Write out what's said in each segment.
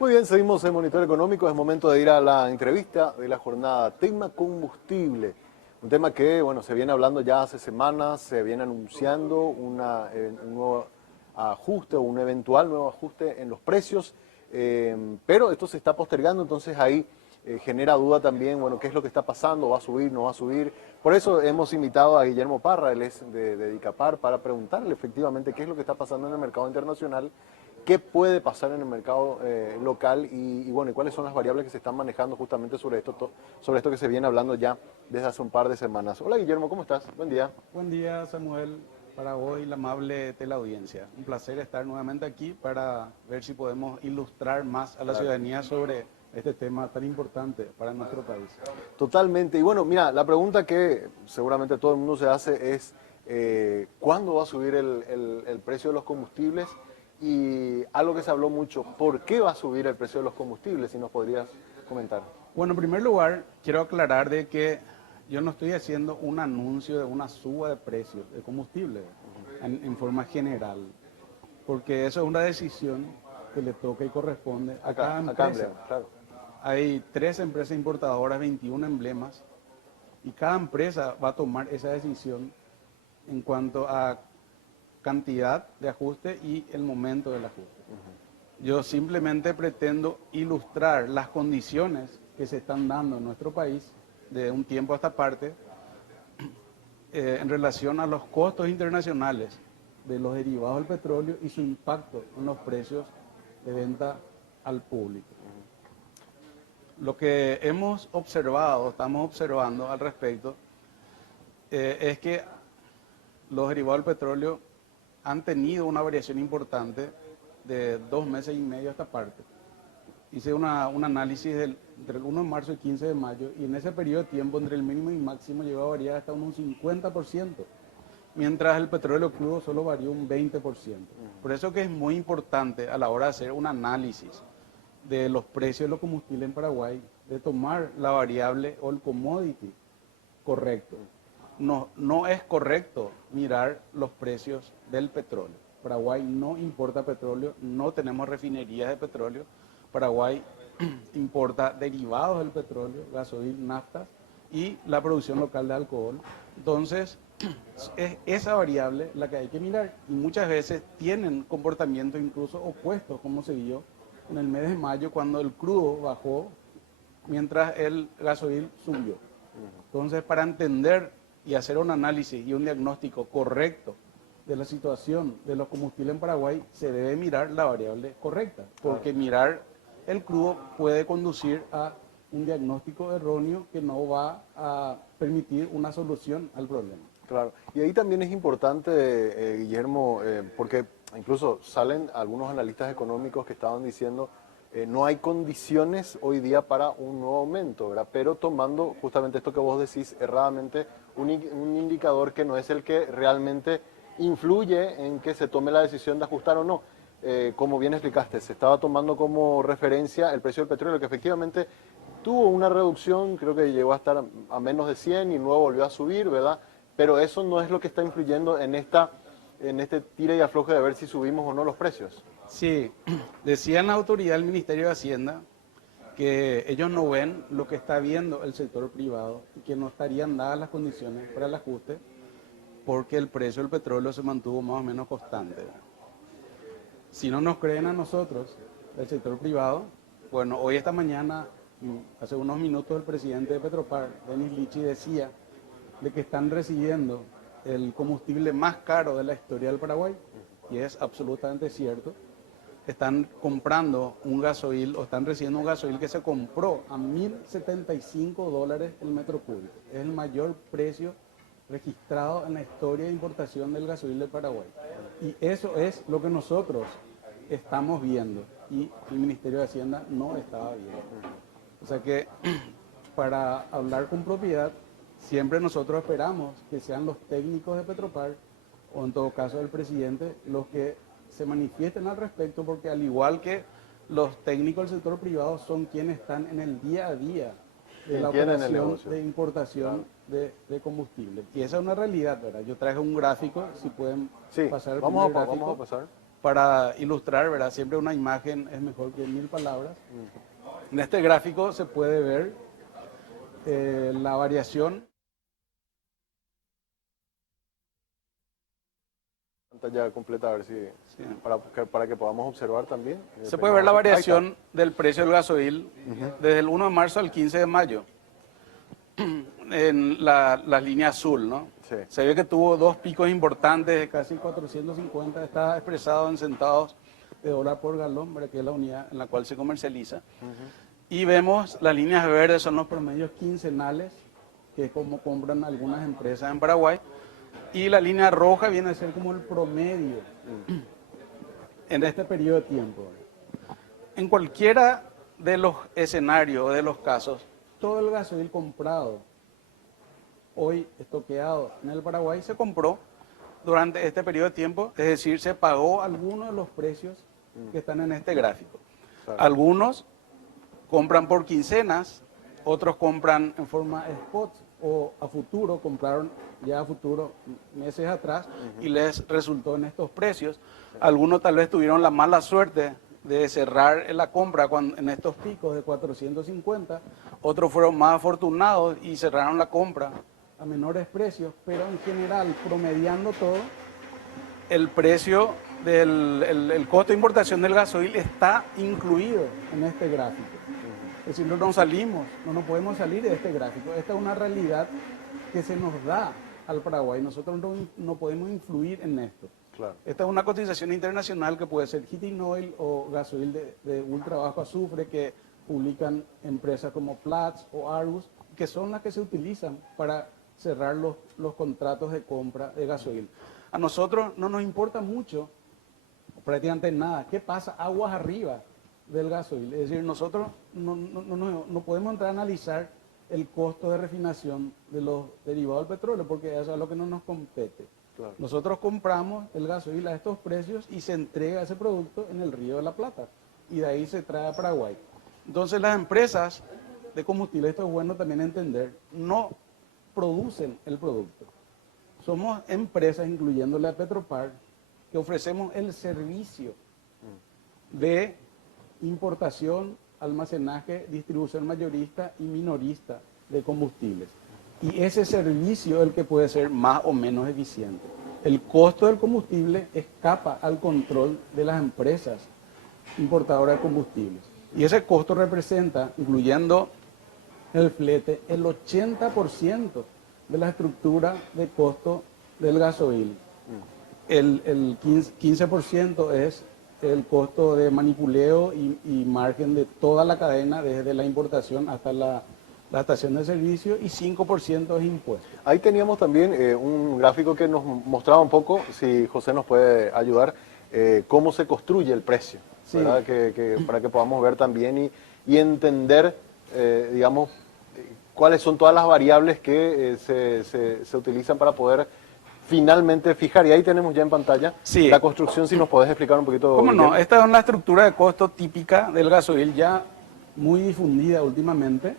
Muy bien, seguimos en Monitor Económico. Es momento de ir a la entrevista de la jornada. Tema combustible. Un tema que, bueno, se viene hablando ya hace semanas, se viene anunciando un nuevo ajuste o un eventual nuevo ajuste en los precios, pero esto se está postergando, entonces ahí genera duda también, bueno, qué es lo que está pasando, va a subir, no va a subir. Por eso hemos invitado a Guillermo Parra, él es de Dicapar, para preguntarle efectivamente qué es lo que está pasando en el mercado internacional, qué puede pasar en el mercado local y bueno, y cuáles son las variables que se están manejando justamente sobre esto que se viene hablando ya desde hace un par de semanas. Hola Guillermo, ¿cómo estás? Buen día. Buen día, Samuel, para vos y la amable teleaudiencia. Un placer estar nuevamente aquí para ver si podemos ilustrar más a la ciudadanía sobre este tema tan importante para nuestro país. Totalmente. Y bueno, mira, la pregunta que seguramente todo el mundo se hace es ¿cuándo va a subir el precio de los combustibles? Y algo que se habló mucho, ¿por qué va a subir el precio de los combustibles? Si nos podrías comentar. Bueno, en primer lugar, quiero aclarar de que yo no estoy haciendo un anuncio de una suba de precios de combustible en forma general, porque eso es una decisión que le toca y corresponde a cada Acá empresa. emblema, claro. Hay 3 empresas importadoras, 21 emblemas, y cada empresa va a tomar esa decisión en cuanto a cantidad de ajuste y el momento del ajuste. Yo simplemente pretendo ilustrar las condiciones que se están dando en nuestro país de un tiempo a esta parte en relación a los costos internacionales de los derivados del petróleo y su impacto en los precios de venta al público. Lo que hemos observado, estamos observando al respecto, es que los derivados del petróleo han tenido una variación importante de 2 meses y medio a esta parte. Hice un análisis entre el 1 de marzo y el 15 de mayo y en ese periodo de tiempo entre el mínimo y máximo llegó a variar hasta un 50%, mientras el petróleo crudo solo varió un 20%. Por eso que es muy importante a la hora de hacer un análisis de los precios de los combustibles en Paraguay, de tomar la variable o el commodity correcto. No es correcto mirar los precios del petróleo. Paraguay no importa petróleo, no tenemos refinerías de petróleo. Paraguay importa derivados del petróleo, gasoil, naftas y la producción local de alcohol. Entonces, es esa variable la que hay que mirar y muchas veces tienen comportamientos incluso opuestos, como se vio en el mes de mayo cuando el crudo bajó mientras el gasoil subió. Entonces, para entender y hacer un análisis y un diagnóstico correcto de la situación de los combustibles en Paraguay, se debe mirar la variable correcta, porque mirar el crudo puede conducir a un diagnóstico erróneo que no va a permitir una solución al problema. Claro, y ahí también es importante, Guillermo, porque incluso salen algunos analistas económicos que estaban diciendo no hay condiciones hoy día para un nuevo aumento, ¿verdad? Pero tomando justamente esto que vos decís erradamente, un indicador que no es el que realmente influye en que se tome la decisión de ajustar o no. Como bien explicaste, se estaba tomando como referencia el precio del petróleo, que efectivamente tuvo una reducción, creo que llegó a estar a menos de 100 y luego volvió a subir, ¿verdad? Pero eso no es lo que está influyendo en este tira y afloje de ver si subimos o no los precios. Sí, decía la autoridad del Ministerio de Hacienda que ellos no ven lo que está viendo el sector privado y que no estarían dadas las condiciones para el ajuste porque el precio del petróleo se mantuvo más o menos constante. Si no nos creen a nosotros, el sector privado, bueno, hoy esta mañana, hace unos minutos, el presidente de Petropar, Denis Lichi, decía de que están recibiendo el combustible más caro de la historia del Paraguay, y es absolutamente cierto. Están comprando un gasoil o están recibiendo un gasoil que se compró a $1.075 el metro cúbico. Es el mayor precio registrado en la historia de importación del gasoil del Paraguay. Y eso es lo que nosotros estamos viendo y el Ministerio de Hacienda no estaba viendo. O sea que para hablar con propiedad, siempre nosotros esperamos que sean los técnicos de Petropar o en todo caso el presidente los que se manifiesten al respecto, porque al igual que los técnicos del sector privado son quienes están en el día a día de la operación de importación de combustible. Y esa es una realidad, ¿verdad? Yo traje un gráfico, si pueden pasar el primer gráfico. Vamos a pasar. para ilustrar, ¿verdad? Siempre una imagen es mejor que 1000 palabras. En este gráfico se puede ver la variación. Pantalla completa, a ver si, Sí. para que podamos observar también. Se puede ver la variación Ahí del precio del gasoil desde el 1 de marzo al 15 de mayo. En la línea azul, ¿no? Sí. Se ve que tuvo dos picos importantes de casi 450, está expresado en centavos de dólar por galón, ¿verdad? Que es la unidad en la cual se comercializa. Y vemos las líneas verdes son los promedios quincenales, que es como compran algunas empresas en Paraguay. Y la línea roja viene a ser como el promedio en este periodo de tiempo. En cualquiera de los escenarios o de los casos, todo el gasoil comprado, hoy estoqueado en el Paraguay, se compró durante este periodo de tiempo, es decir, se pagó algunos de los precios que están en este gráfico. Claro. Algunos compran por quincenas, otros compran en forma spot o a futuro, compraron ya a futuro meses atrás y les resultó en estos precios. Algunos tal vez tuvieron la mala suerte de cerrar la compra en estos picos de 450, otros fueron más afortunados y cerraron la compra a menores precios, pero en general, promediando todo, el precio el costo de importación del gasoil está incluido en este gráfico. Es decir, no nos podemos salir de este gráfico. Esta es una realidad que se nos da al Paraguay. Nosotros no podemos influir en esto. Claro. Esta es una cotización internacional que puede ser heating oil o gasoil de ultra bajo azufre que publican empresas como Platts o Argus, que son las que se utilizan para cerrar los contratos de compra de gasoil. A nosotros no nos importa mucho, prácticamente nada, qué pasa aguas arriba del gasoil. Es decir, nosotros no podemos entrar a analizar el costo de refinación de los derivados del petróleo, porque eso es lo que no nos compete. Claro. Nosotros compramos el gasoil a estos precios y se entrega ese producto en el Río de la Plata, y de ahí se trae a Paraguay. Entonces las empresas de combustible, esto es bueno también entender, no producen el producto. Somos empresas, incluyéndole a Petropar, que ofrecemos el servicio de importación, almacenaje, distribución mayorista y minorista de combustibles. Y ese servicio es el que puede ser más o menos eficiente. El costo del combustible escapa al control de las empresas importadoras de combustibles. Y ese costo representa, incluyendo el flete, el 80% de la estructura de costo del gasoil. El 15% es el costo de manipuleo y margen de toda la cadena, desde la importación hasta la estación de servicio, y 5% es impuesto. Ahí teníamos también un gráfico que nos mostraba un poco, si José nos puede ayudar, cómo se construye el precio, Sí. ¿verdad? Para que podamos ver también y entender, digamos, cuáles son todas las variables que se utilizan para poder finalmente fijar. Y ahí tenemos ya en pantalla Sí. la construcción, si nos podés explicar un poquito. ¿Cómo no? Guillermo. Esta es una estructura de costo típica del gasoil ya muy difundida últimamente,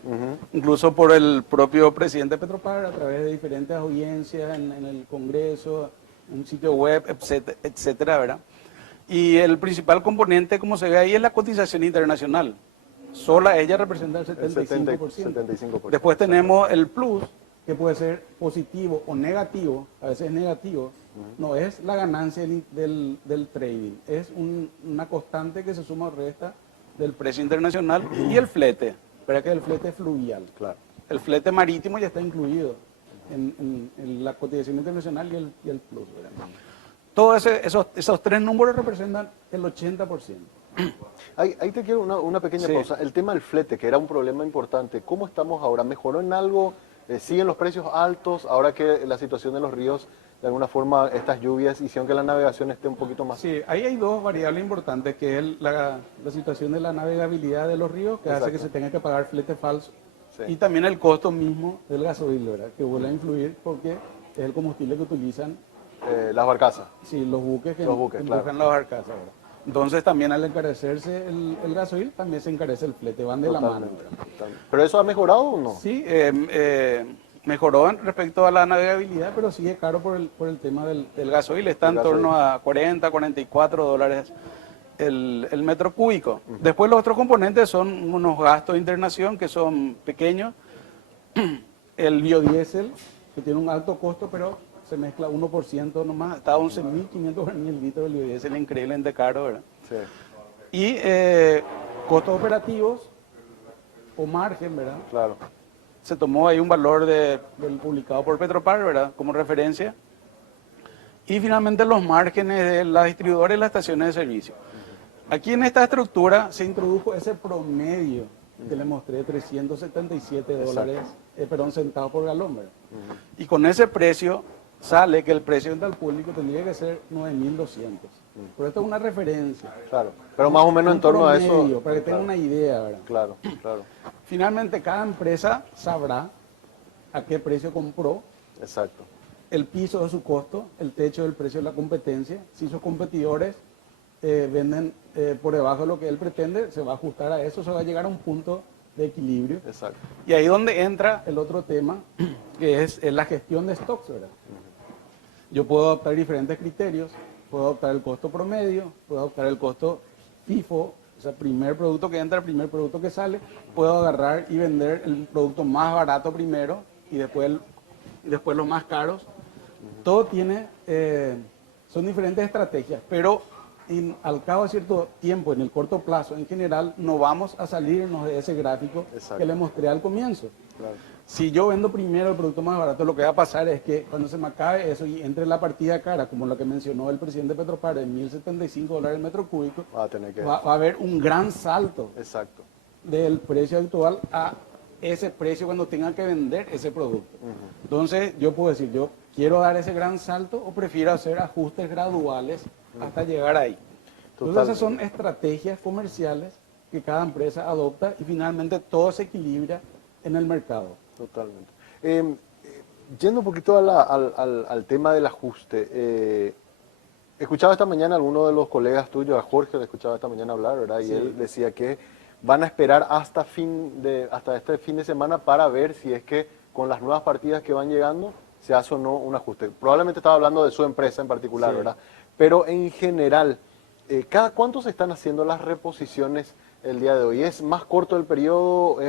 incluso por el propio presidente Petropar, a través de diferentes audiencias en el Congreso, en un sitio web, etcétera, ¿verdad? Y el principal componente, como se ve ahí, es la cotización internacional. Sola ella representa el 75%. 75%. Después tenemos el plus, que puede ser positivo o negativo, a veces es negativo. No es la ganancia del trading, es una constante que se suma o resta del precio internacional, y el flete, pero que el flete fluvial. Claro. El flete marítimo ya está incluido en la cotización internacional y el plus, ¿verdad? Todos esos tres números representan el 80%. Ahí te quiero una pequeña Sí. pausa. El tema del flete, que era un problema importante, ¿cómo estamos ahora? ¿Mejoró en algo? ¿Siguen los precios altos? Ahora que la situación de los ríos, de alguna forma, estas lluvias hicieron que la navegación esté un poquito más... Sí, ahí hay dos variables importantes, que es la situación de la navegabilidad de los ríos, que hace Exacto. que se tenga que pagar flete falso, Sí. y también el costo mismo del gasoil, ¿verdad? Que vuelve a influir porque es el combustible que utilizan, las barcazas. sí, los buques que Los buques, empujan claro. las barcazas, ¿verdad? Entonces también al encarecerse el gasoil, también se encarece el flete, van de la mano, Totalmente, ¿verdad? totalmente. ¿Pero eso ha mejorado o no? Sí, mejoró respecto a la navegabilidad, pero sigue caro por el tema del gasoil. Está El en torno a 40, 44 dólares el metro cúbico. Después los otros componentes son unos gastos de internación que son pequeños. El biodiesel, que tiene un alto costo, pero se mezcla 1% nomás. Está a 11.500 guaraníes el litro del biodiesel, increíblemente caro, ¿verdad? Sí, Y costos operativos o margen, ¿verdad? claro. Se tomó ahí un valor del publicado por Petropar, ¿verdad? Como referencia. Y finalmente los márgenes de las distribuidoras y las estaciones de servicio. Aquí en esta estructura se introdujo ese promedio que le mostré, 377 dólares, perdón, centavos por galón, ¿verdad? Y con ese precio sale que el precio al público tendría que ser 9.200. Pero esto es una referencia. Claro, pero más o menos en torno a Promedio, eso. para que tenga una idea, ¿verdad? Claro, claro, Finalmente, cada empresa sabrá a qué precio compró, exacto. el piso de su costo, el techo del precio de la competencia. Si sus competidores venden por debajo de lo que él pretende, se va a ajustar a eso, se va a llegar a un punto de equilibrio. Exacto. Y ahí donde entra el otro tema, que es la gestión de stocks, ¿verdad? Yo puedo adoptar diferentes criterios, puedo adoptar el costo promedio, puedo adoptar el costo FIFO, o sea, primer producto que entra, primer producto que sale, puedo agarrar y vender el producto más barato primero y después los más caros. Todo tiene, son diferentes estrategias, pero al cabo de cierto tiempo, en el corto plazo, en general, no vamos a salirnos de ese gráfico que le mostré al comienzo. Claro. Si yo vendo primero el producto más barato, lo que va a pasar es que cuando se me acabe eso y entre la partida cara, como lo que mencionó el presidente Petropar, de 1.075 dólares el metro cúbico, Va a tener que... va a haber un gran salto Exacto. del precio actual a ese precio cuando tenga que vender ese producto. Entonces, yo puedo decir, yo quiero dar ese gran salto o prefiero hacer ajustes graduales hasta llegar ahí. Entonces, esas son estrategias comerciales que cada empresa adopta y finalmente todo se equilibra en el mercado. Totalmente. Yendo un poquito al tema del ajuste, escuchaba esta mañana a alguno de los colegas tuyos, a Jorge, le escuchaba esta mañana hablar, ¿verdad? Y Sí. él decía que van a esperar hasta este fin de semana para ver si es que con las nuevas partidas que van llegando se hace o no un ajuste. Probablemente estaba hablando de su empresa en particular, Sí. ¿verdad? Pero en general, ¿cada cuánto se están haciendo las reposiciones el día de hoy? ¿Es más corto el periodo?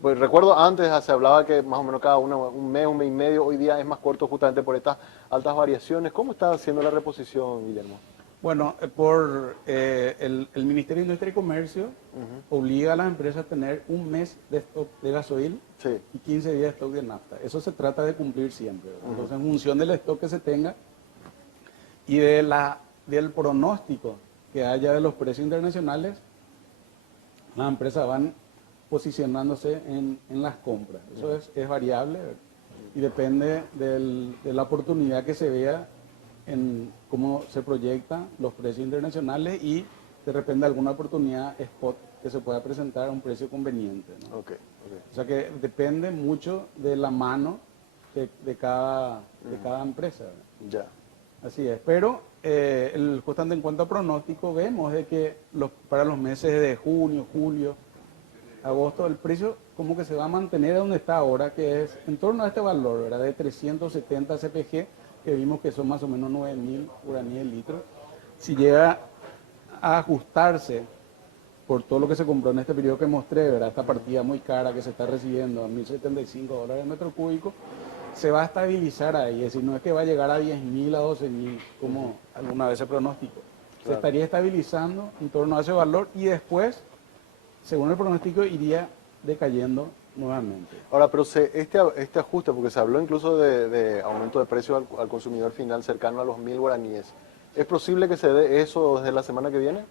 Pues recuerdo antes se hablaba que más o menos cada un mes y medio, hoy día es más corto justamente por estas altas variaciones. ¿Cómo está haciendo la reposición, Guillermo? Bueno, el Ministerio de Industria y Comercio obliga a las empresas a tener un mes de stock de gasoil Sí. y 15 días de stock de nafta. Eso se trata de cumplir siempre, ¿verdad? Entonces, en función del stock que se tenga y del pronóstico que haya de los precios internacionales, las empresas van posicionándose en las compras. Eso es variable, ¿verdad? Y depende de la oportunidad que se vea en cómo se proyectan los precios internacionales y de repente alguna oportunidad spot que se pueda presentar a un precio conveniente, ¿no? Ok. O sea que depende mucho de la mano de cada empresa, ¿verdad? Ya. Así es, pero justamente en cuanto a pronóstico vemos de que para los meses de junio, julio, agosto, el precio como que se va a mantener donde está ahora, que es en torno a este valor, ¿verdad? De 370 CPG, que vimos que son más o menos 9.000 guaraníes el litro. Si llega a ajustarse por todo lo que se compró en este periodo que mostré, ¿verdad? Esta partida muy cara que se está recibiendo a 1.075 dólares el metro cúbico, se va a estabilizar ahí, es decir, no es que va a llegar a 10.000, a 12.000, como alguna vez se pronosticó. Se Claro. estaría estabilizando en torno a ese valor y después, según el pronóstico, iría decayendo nuevamente. Ahora, pero este ajuste, porque se habló incluso de aumento de precio al consumidor final cercano a los 1.000 guaraníes, ¿es posible que se dé eso desde la semana que viene?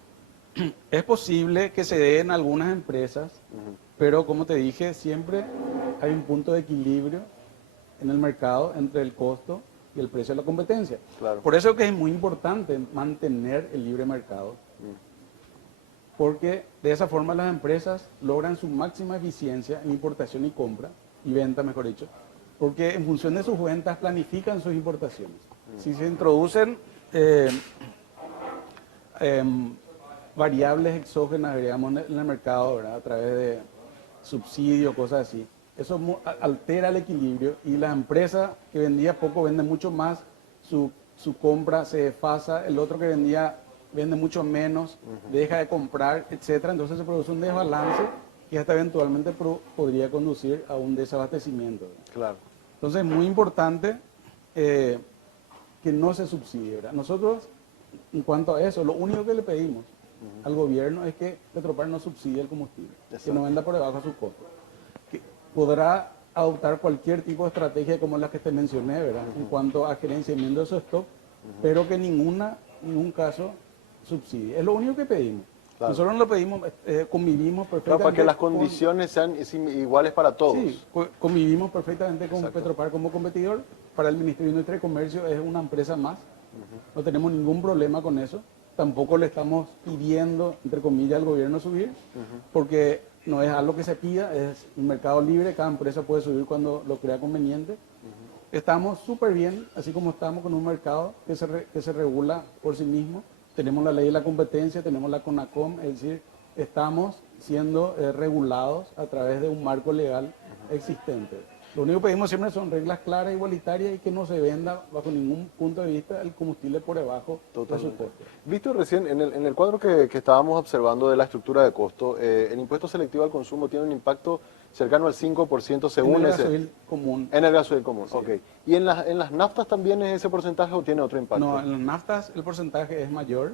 Es posible que se dé en algunas empresas, pero como te dije, siempre hay un punto de equilibrio en el mercado entre el costo y el precio de la competencia. Claro. Por eso que es muy importante mantener el libre mercado, porque de esa forma las empresas logran su máxima eficiencia en importación y compra, y venta, mejor dicho, porque en función de sus ventas planifican sus importaciones. Si se introducen variables exógenas, digamos, en el mercado, ¿verdad? A través de subsidios, cosas así, eso altera el equilibrio y la empresa que vendía poco vende mucho más, su compra se desfasa, el otro que vendía vende mucho menos, deja de comprar, etcétera. Entonces se produce un desbalance que hasta eventualmente podría conducir a un desabastecimiento. Claro. Entonces es muy importante que no se subsidie, ¿verdad? Nosotros, en cuanto a eso, lo único que le pedimos al gobierno es que Petropar no subsidie el combustible, que no venda por debajo de su costo. Que podrá adoptar cualquier tipo de estrategia como la que te mencioné, ¿verdad? En cuanto a gerenciamiento de su stock, pero que en ningún caso subsidie. Es lo único que pedimos. Claro. Nosotros no lo pedimos, convivimos perfectamente. Claro, para que las condiciones sean iguales para todos. Sí, convivimos perfectamente con Exacto. Petropar como competidor. Para el Ministerio de Industria y Comercio es una empresa más. No tenemos ningún problema con eso. Tampoco le estamos pidiendo, entre comillas, al gobierno subir, porque no es algo que se pida, es un mercado libre, cada empresa puede subir cuando lo crea conveniente. Estamos súper bien, así como estamos con un mercado que se regula por sí mismo. Tenemos la ley de la competencia, tenemos la CONACOM, es decir, estamos siendo regulados a través de un marco legal existente. Lo único que pedimos siempre son reglas claras, igualitarias y que no se venda bajo ningún punto de vista el combustible por debajo de su costo. Visto recién, en el cuadro que estábamos observando de la estructura de costo, el impuesto selectivo al consumo tiene un impacto cercano al 5% según en el ese. gasoil común. En el gasoil común, Sí. ok. ¿Y en las naftas también es ese porcentaje o tiene otro impacto? No, en las naftas el porcentaje es mayor.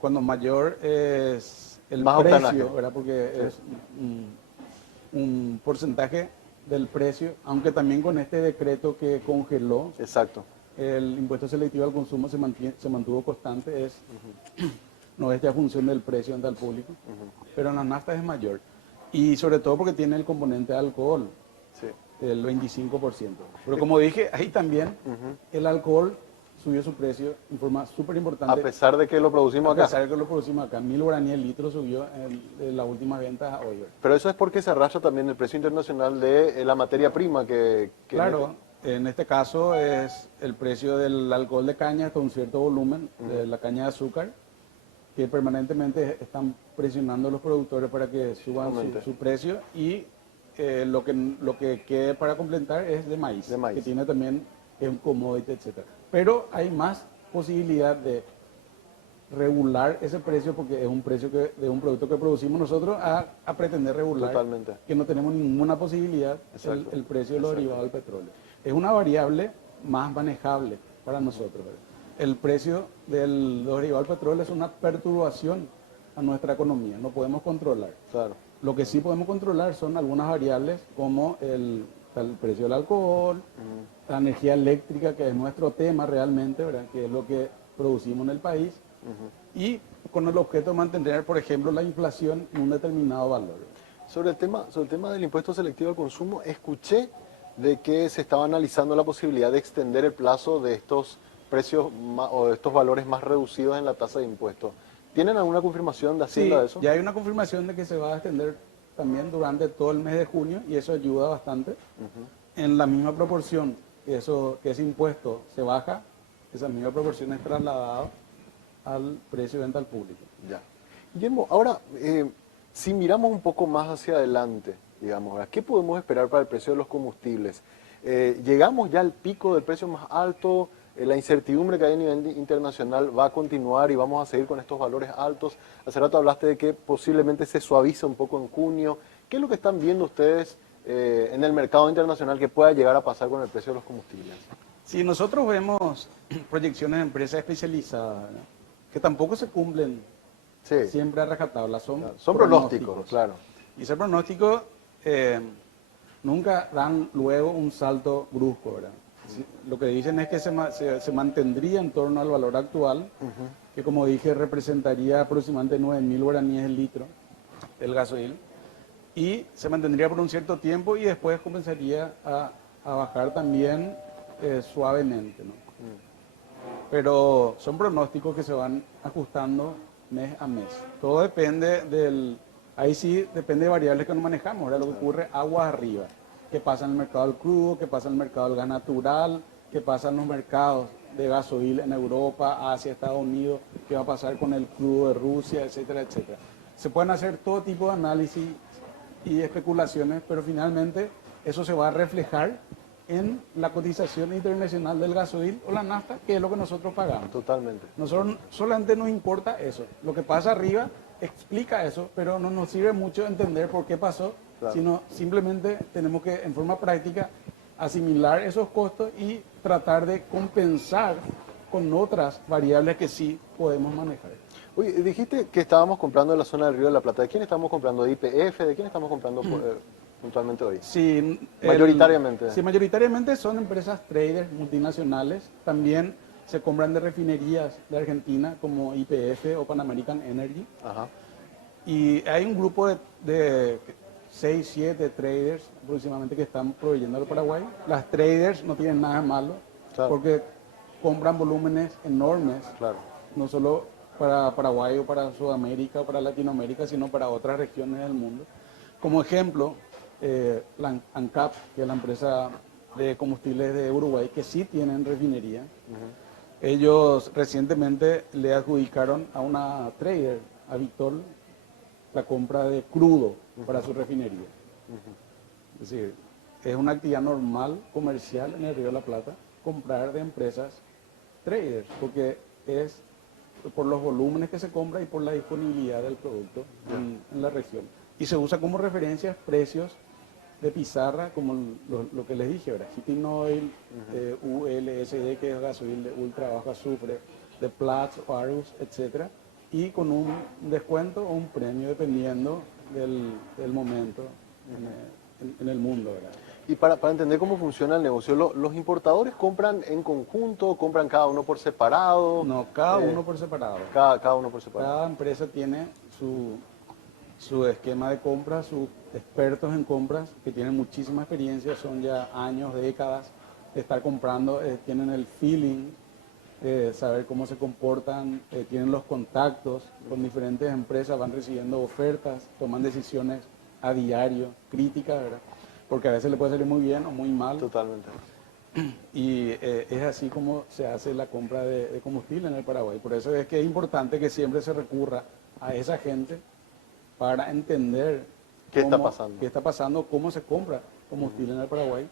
Cuando mayor es el Más precio, octanaje. ¿verdad? Porque es un porcentaje del precio, aunque también con este decreto que congeló Exacto. el impuesto selectivo al consumo se mantuvo constante, no es ya función del precio ante el público, pero en las naftas es mayor. Y sobre todo porque tiene el componente de alcohol, Sí. el 25%. Pero como dije, ahí también el alcohol subió su precio en forma súper A importante. pesar de que lo producimos A acá. pesar de que lo producimos acá, 1.000 guaraníes el litro subió en las últimas ventas a hoy. Pero eso es porque se arrastra también el precio internacional de la materia prima que Claro, en este caso es el precio del alcohol de caña hasta un cierto volumen, de la caña de azúcar, que permanentemente están presionando a los productores para que suban su precio y lo que quede para completar es de maíz, que tiene también un commodity, etc. Pero hay más posibilidad de regular ese precio porque es un precio de un producto que producimos nosotros a pretender regular. Totalmente. Que no tenemos ninguna posibilidad el precio de los derivados del petróleo. Es una variable más manejable para nosotros, ¿verdad? El precio de los derivados del petróleo es una perturbación a nuestra economía, no podemos controlar. Claro. Lo que sí podemos controlar son algunas variables como el precio del alcohol, la energía eléctrica, que es nuestro tema realmente, ¿verdad? Que es lo que producimos en el país, y con el objeto de mantener, por ejemplo, la inflación en un determinado valor. Sobre el tema del impuesto selectivo al consumo, escuché de que se estaba analizando la posibilidad de extender el plazo de estos precios o de estos valores más reducidos en la tasa de impuesto. ¿Tienen alguna confirmación de Hacienda de eso? Ya hay una confirmación de que se va a extender también durante todo el mes de junio y eso ayuda bastante. En la misma proporción que ese impuesto se baja, esa misma proporción es trasladada al precio de venta al público. Ya. Guillermo, ahora, si miramos un poco más hacia adelante, digamos, ¿verdad? ¿Qué podemos esperar para el precio de los combustibles? ¿Llegamos ya al pico del precio más alto? ¿La incertidumbre que hay a nivel internacional va a continuar y vamos a seguir con estos valores altos? Hace rato hablaste de que posiblemente se suaviza un poco en junio. ¿Qué es lo que están viendo ustedes en el mercado internacional que pueda llegar a pasar con el precio de los combustibles? Si nosotros vemos proyecciones de empresas especializadas, ¿verdad? Que tampoco se cumplen siempre a rajatabla, son pronósticos, claro. Y ese pronóstico nunca dan luego un salto brusco, ¿verdad? Lo que dicen es que se mantendría en torno al valor actual, que como dije representaría aproximadamente 9.000 guaraníes el litro, el gasoil, y se mantendría por un cierto tiempo y después comenzaría a bajar también suavemente, ¿no? Pero son pronósticos que se van ajustando mes a mes. Todo depende ahí sí depende de variables que no manejamos, ahora lo que ocurre aguas arriba. ¿Qué pasa en el mercado del crudo? ¿Qué pasa en el mercado del gas natural? ¿Qué pasa en los mercados de gasoil en Europa, Asia, Estados Unidos? ¿Qué va a pasar con el crudo de Rusia, etcétera, etcétera? Se pueden hacer todo tipo de análisis y especulaciones, pero finalmente eso se va a reflejar en la cotización internacional del gasoil o la nafta, que es lo que nosotros pagamos. Totalmente. Nosotros solamente nos importa eso. Lo que pasa arriba explica eso, pero no nos sirve mucho entender por qué pasó, Claro. sino simplemente tenemos que, en forma práctica, asimilar esos costos y tratar de compensar con otras variables que sí podemos manejar. Oye, dijiste que estábamos comprando en la zona del Río de la Plata. ¿De quién estamos comprando? ¿De YPF? ¿De quién estamos comprando puntualmente hoy? Sí, Mayoritariamente. Sí, mayoritariamente son empresas traders multinacionales. También se compran de refinerías de Argentina como YPF o Pan American Energy. Ajá. Y hay un grupo de 6, 7 traders aproximadamente que están proveyendo al Paraguay. Las traders no tienen nada malo, Claro. porque compran volúmenes enormes, Claro. no solo para Paraguay o para Sudamérica o para Latinoamérica, sino para otras regiones del mundo. Como ejemplo, la ANCAP, que es la empresa de combustibles de Uruguay, que sí tienen refinería. Ellos recientemente le adjudicaron a una trader, a Vitol, la compra de crudo para su refinería. Es decir, es una actividad normal, comercial en el Río de la Plata, comprar de empresas traders, porque es por los volúmenes que se compra y por la disponibilidad del producto en la región. Y se usa como referencias precios de pizarra, como lo que les dije, ¿verdad? Heating Oil, ULSD, que es gasoil de ultra bajo azufre, de Platts o Argus, etcétera, y con un descuento o un premio dependiendo del momento en el mundo, ¿verdad? Y para entender cómo funciona el negocio, ¿los importadores compran en conjunto, compran cada uno por separado? No, cada uno por separado. Cada uno por separado. Cada empresa tiene su esquema de compra, sus expertos en compras que tienen muchísima experiencia, son ya años, décadas de estar comprando, tienen el feeling de saber cómo se comportan, tienen los contactos con diferentes empresas, van recibiendo ofertas, toman decisiones a diario, críticas, ¿verdad? Porque a veces le puede salir muy bien o muy mal. Totalmente. Y es así como se hace la compra de combustible en el Paraguay. Por eso es que es importante que siempre se recurra a esa gente para entender ¿Qué está pasando? qué está pasando, cómo se compra combustible en el Paraguay,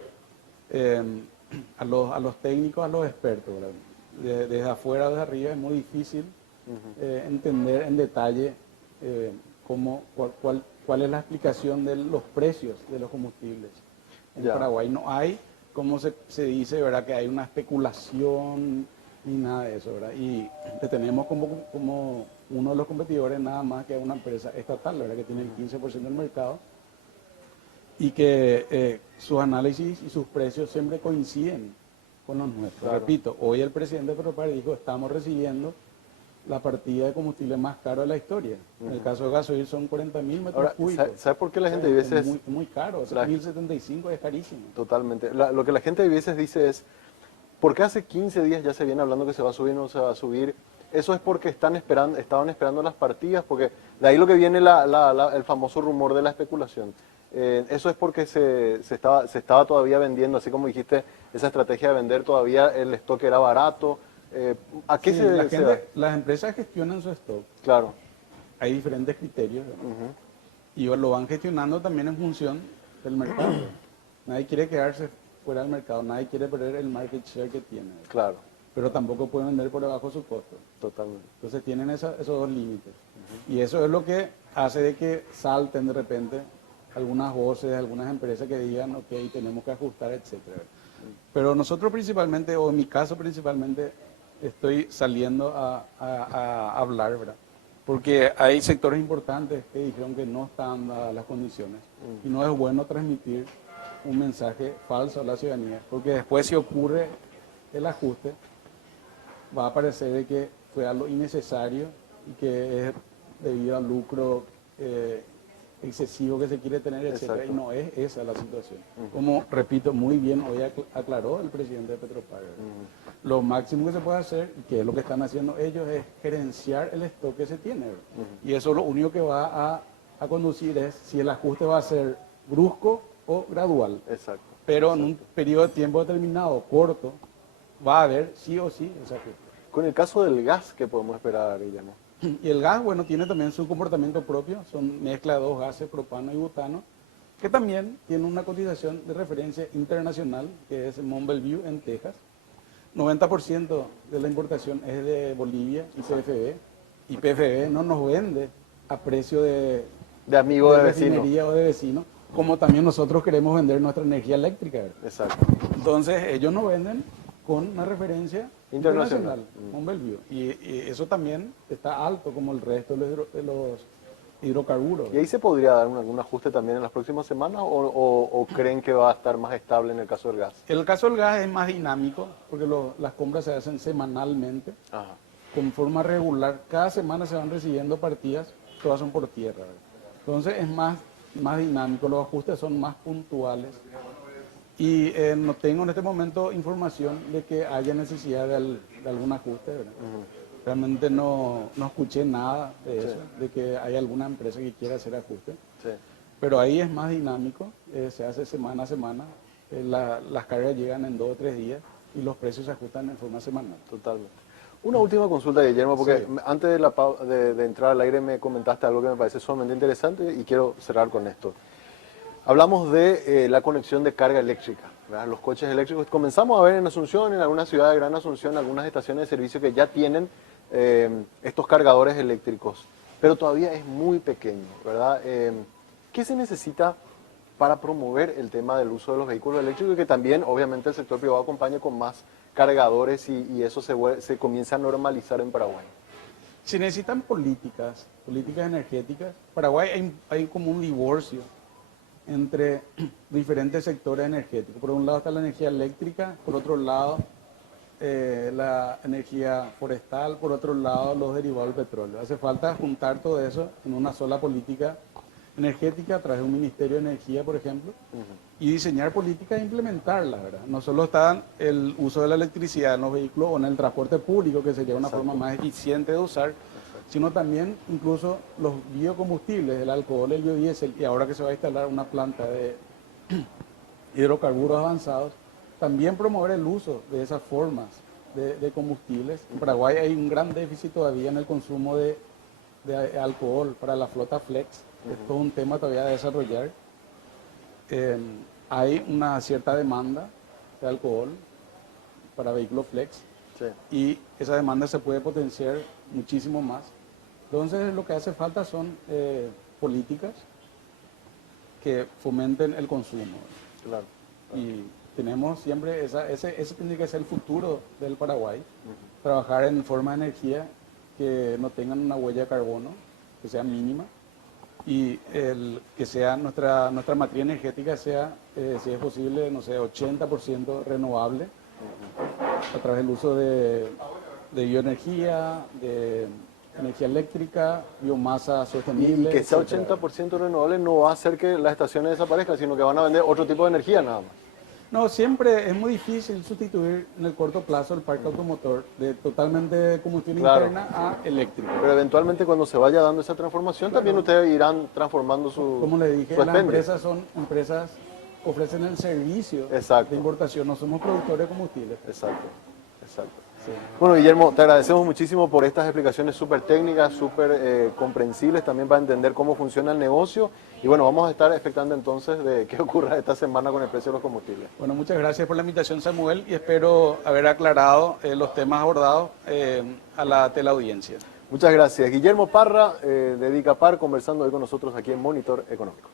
a los técnicos, a los expertos, ¿verdad? Desde afuera o desde arriba es muy difícil entender en detalle cuál es la explicación de los precios de los combustibles. En Ya. Paraguay no hay, como se dice, ¿verdad? Que hay una especulación ni nada de eso, ¿verdad? Y te tenemos como uno de los competidores nada más que una empresa estatal, ¿verdad? Que tiene el 15% del mercado y que sus análisis y sus precios siempre coinciden con los nuestros. Claro. Repito, hoy el presidente Petropar dijo, estamos recibiendo la partida de combustible más caro de la historia. En el caso de gasoil son 40.000 metros Ahora, cúbicos. ¿sabes por qué la gente a Es veces... muy caro, la- 1.075 es carísimo. Totalmente. Lo que la gente a veces dice es, ¿por qué hace 15 días ya se viene hablando que se va a subir o no se va a subir? Eso es porque estaban esperando las partidas, porque de ahí lo que viene el famoso rumor de la especulación. Eso es porque se estaba todavía vendiendo, así como dijiste, esa estrategia de vender todavía el stock era barato. ¿A qué Sí, se da? las empresas gestionan su stock. Claro. Hay diferentes criterios, ¿verdad? Y lo van gestionando también en función del mercado. Nadie quiere quedarse fuera del mercado, nadie quiere perder el market share que tiene, ¿verdad? Claro, Pero tampoco pueden vender por debajo de su costo. totalmente. Entonces tienen esos dos límites. Y eso es lo que hace de que salten de repente algunas voces, algunas empresas que digan, ok, tenemos que ajustar, etcétera. Pero nosotros principalmente, o en mi caso principalmente, estoy saliendo a hablar, ¿verdad? Porque hay sectores importantes que dijeron que no están dadas las condiciones. Y no es bueno transmitir un mensaje falso a la ciudadanía, porque después si ocurre el ajuste, va a parecer de que fue algo innecesario y que es debido al lucro excesivo que se quiere tener, etcétera. Exacto. Y no es esa la situación. Como, repito, muy bien hoy aclaró el presidente de Petropar. Lo máximo que se puede hacer, que es lo que están haciendo ellos, es gerenciar el stock que se tiene. Y eso lo único que va a conducir es si el ajuste va a ser brusco o gradual. Exacto. Pero en un periodo de tiempo determinado, corto, va a haber sí o sí ese ajuste. Con el caso del gas, ¿qué podemos esperar, Guillermo? Y el gas, bueno, tiene también su comportamiento propio, son mezcla de dos gases, propano y butano, que también tiene una cotización de referencia internacional, que es Mont Belvieu en Texas. 90% de la importación es de Bolivia y PFB, y PFB no nos vende a precio de amigo de vecino. refinería o de vecino, como también nosotros queremos vender nuestra energía eléctrica, ¿verdad? Exacto. Entonces ellos nos venden con una referencia Internacional. Mont Belvieu, y eso también está alto como el resto de los hidrocarburos. ¿Y ahí se podría dar algún ajuste también en las próximas semanas o creen que va a estar más estable en el caso del gas? El caso del gas es más dinámico porque las compras se hacen semanalmente, Ajá. con forma regular. Cada semana se van recibiendo partidas, todas son por tierra, ¿verdad? Entonces es más dinámico, los ajustes son más puntuales. Y no tengo en este momento información de que haya necesidad de algún ajuste, ¿verdad? Realmente no escuché nada de eso, de que haya alguna empresa que quiera hacer ajuste. Sí. Pero ahí es más dinámico, se hace semana a semana, las cargas llegan en 2 o 3 días y los precios se ajustan en forma semanal. Totalmente. Una última consulta, Guillermo, porque Sí. antes de entrar al aire me comentaste algo que me parece sumamente interesante y quiero cerrar con esto. Hablamos de la conexión de carga eléctrica, ¿verdad? Los coches eléctricos. Comenzamos a ver en Asunción, en algunas ciudades de Gran Asunción, algunas estaciones de servicio que ya tienen estos cargadores eléctricos, pero todavía es muy pequeño, ¿verdad? ¿Qué se necesita para promover el tema del uso de los vehículos eléctricos y que también, obviamente, el sector privado acompañe con más cargadores y eso se comienza a normalizar en Paraguay? Se necesitan políticas energéticas. Paraguay hay como un divorcio entre diferentes sectores energéticos. Por un lado está la energía eléctrica, por otro lado la energía forestal, por otro lado los derivados del petróleo. Hace falta juntar todo eso en una sola política energética a través de un Ministerio de Energía, por ejemplo, y diseñar políticas e implementarlas, ¿verdad? No solo está el uso de la electricidad en los vehículos o en el transporte público, que sería una forma más eficiente de usar, sino también incluso los biocombustibles, el alcohol, el biodiesel, y ahora que se va a instalar una planta de hidrocarburos avanzados, también promover el uso de esas formas de combustibles. En Paraguay hay un gran déficit todavía en el consumo de alcohol para la flota flex, es todo un tema todavía de desarrollar. Hay una cierta demanda de alcohol para vehículos flex, Sí. y esa demanda se puede potenciar muchísimo más. Entonces lo que hace falta son políticas que fomenten el consumo. Claro. Y tenemos siempre, ese tendría que ser el futuro del Paraguay, trabajar en forma de energía que no tengan una huella de carbono, que sea mínima, y que sea nuestra matriz energética sea, si es posible, no sé, 80% renovable, a través del uso de bioenergía, de energía eléctrica, biomasa sostenible. Y que sea etcétera. 80% renovable no va a hacer que las estaciones desaparezcan, sino que van a vender otro tipo de energía nada más. No, siempre es muy difícil sustituir en el corto plazo el parque automotor de totalmente de combustión Claro. interna a eléctrico. Pero eventualmente cuando se vaya dando esa transformación, también ustedes irán transformando su Como le dije, su las expendio. empresas son empresas que ofrecen el servicio Exacto. de importación, no somos productores de combustibles. Exacto, exacto. Sí. Bueno, Guillermo, te agradecemos muchísimo por estas explicaciones súper técnicas, súper comprensibles también para entender cómo funciona el negocio. Y bueno, vamos a estar expectando entonces de qué ocurra esta semana con el precio de los combustibles. Bueno, muchas gracias por la invitación, Samuel, y espero haber aclarado los temas abordados a la teleaudiencia. Muchas gracias. Guillermo Parra, de Dicapar, conversando hoy con nosotros aquí en Monitor Económico.